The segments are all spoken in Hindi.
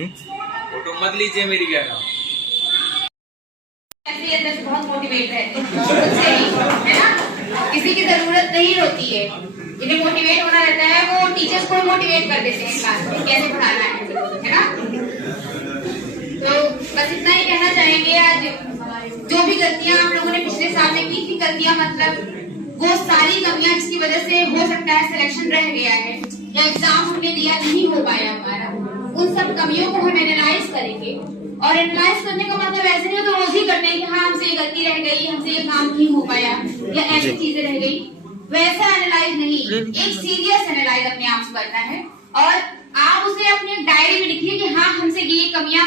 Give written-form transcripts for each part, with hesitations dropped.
फोटो मत लीजिए मेरी कहना। ऐसे अंदर से बहुत मोटिवेट है ना, किसी की जरूरत नहीं होती है, जिन्हें मोटिवेट होना रहता है वो टीचर्स को मोटिवेट कर देते हैं क्लास में कैसे पढ़ाना है ना। तो बस इतना ही कहना चाहेंगे। आज जो भी गलतियां आप लोगों ने पिछले साल में की थी, गलतियां मतलब वो सारी कमियां जिसकी वजह से हो सकता है सिलेक्शन रह गया है या एग्जाम हमने दिया नहीं हो पाया हमारा, उन सब कमियों को हम एनालाइज करेंगे। और एनालाइज करने का मतलब ऐसे नहीं तो रोज ही करते हैं कि हाँ हमसे ये गलती रह गई, हमसे ये काम नहीं हो पाया या ऐसी चीजें रह गई, वैसा एनालाइज नहीं, एक सीरियस एनालाइज अपने आप से करना है। और आप उसे अपनी डायरी में लिखिए कि हाँ हमसे ये कमियां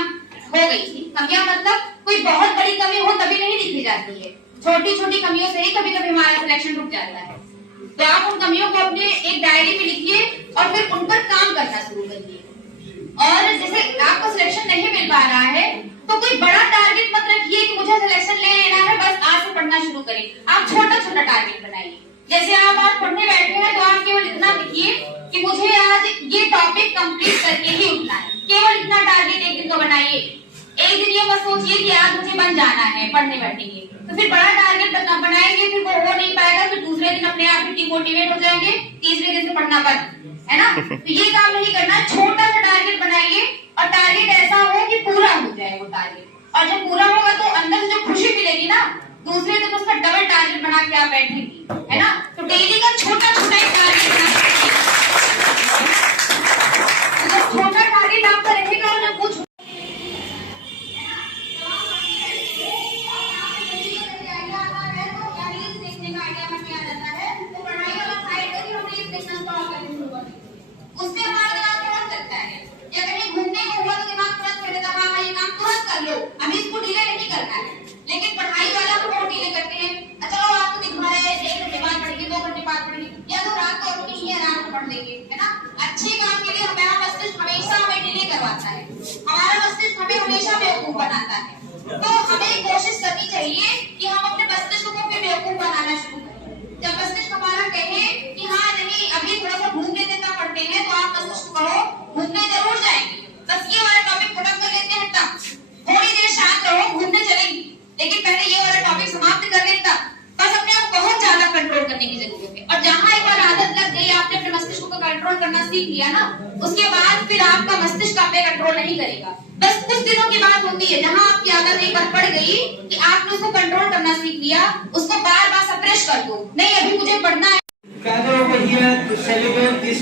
हो गई थी। कमियां मतलब कोई बहुत बड़ी कमी हो तभी नहीं लिखी जाती है, छोटी छोटी कमियों से ही कभी कभी हमारा सिलेक्शन रुक जाता है। तो आप उन कमियों को अपने एक डायरी में लिखिए और फिर उन पर काम करना शुरू करिए। और जैसे आपको सिलेक्शन नहीं मिल पा रहा है तो कोई बड़ा टारगेट मत रखिए कि मुझे सिलेक्शन ले लेना है, बस आज से पढ़ना शुरू करें। आप छोटा छोटा टारगेट बनाइए। जैसे आप आज पढ़ने बैठे हैं तो आप केवल इतना लिखिए कि मुझे आज ये टॉपिक कंप्लीट करके ही उठना है, केवल इतना टारगेट एक दिन को बनाइए। एक दिन ये मत सोचिए कि आज मुझे बन जाना है पढ़ने बैठेंगे, तो फिर बड़ा टारगेट बनाएंगे, फिर वो हो नहीं पाएगा, फिर दूसरे दिन अपने आप ही डिमोटिवेट हो जाएंगे, तीसरे दिन से पढ़ना बंद, है ना। तो ये काम नहीं करना, छोटा सा टारगेट बनाइए और टारगेट ऐसा हो कि पूरा हो जाए वो टारगेट। और जब पूरा होगा तो अंदर से जो खुशी मिलेगी ना, दूसरे दिन उसका डबल टारगेट बना के आप बैठेंगी, है ना। तो डेली का छोटा छोटा एक टारगेट बना, छोटा टारगेट आपका रहेगा और जब कुछ उससे हमारा दिमाग तुरंत चलता है, या कहीं घूमने को हुआ तो दिमाग तुरंत चल जाता है, हाँ ये काम तुरंत कर लो, हमें इसको डिले नहीं करना है। लेकिन पढ़ाई वाला को बहुत डिले करते हैं, चलो आपको दिन भर है, 1 घंटे बाद पढ़ेंगे, 2 घंटे बाद पढ़ेंगे, या तो रात को रुके ही आराम से पढ़ लेंगे, है ना। अच्छे काम के लिए हमारा मस्तिष्क हमेशा हमें डिले करवाता है, हमारा मस्तिष्क हमें हमेशा बेवकूफ बनाता है। तो हमें कोशिश करनी चाहिए कि हम अपने मस्तिष्क को फिर बेवकूफ बनाना शुरू करें। जब मस्तिष्क हमारा कहे कि हाँ नहीं अभी थोड़ा सा घूम लेते तब पढ़ते हैं, तो आप मस्तिष्क को कहो घूमने जरूर जाएंगे, बस ये वाला टॉपिक खत्म कर लेते हैं तब, थोड़ी देर शांत रहो, घूमने चलेंगे, लेकिन पहले ये वाला टॉपिक समाप्त कर लें तब। बस अपने आप बहुत ज्यादा कंट्रोल करने की जरूरत है। और जहाँ एक बार आदत लग गई, आपने अपने मस्तिष्क को कंट्रोल करना सीख लिया ना, उसके बाद फिर आपका मस्तिष्क आप पे कंट्रोल नहीं करेगा। बस कुछ दिनों की बात होती है जहाँ आपकी आदत एक बार पड़ गई कि आपने उसको कंट्रोल करना सीख लिया, उसको बार बार सप्रेस कर दो, नहीं अभी मुझे पढ़ना है। Gather over here to celebrate this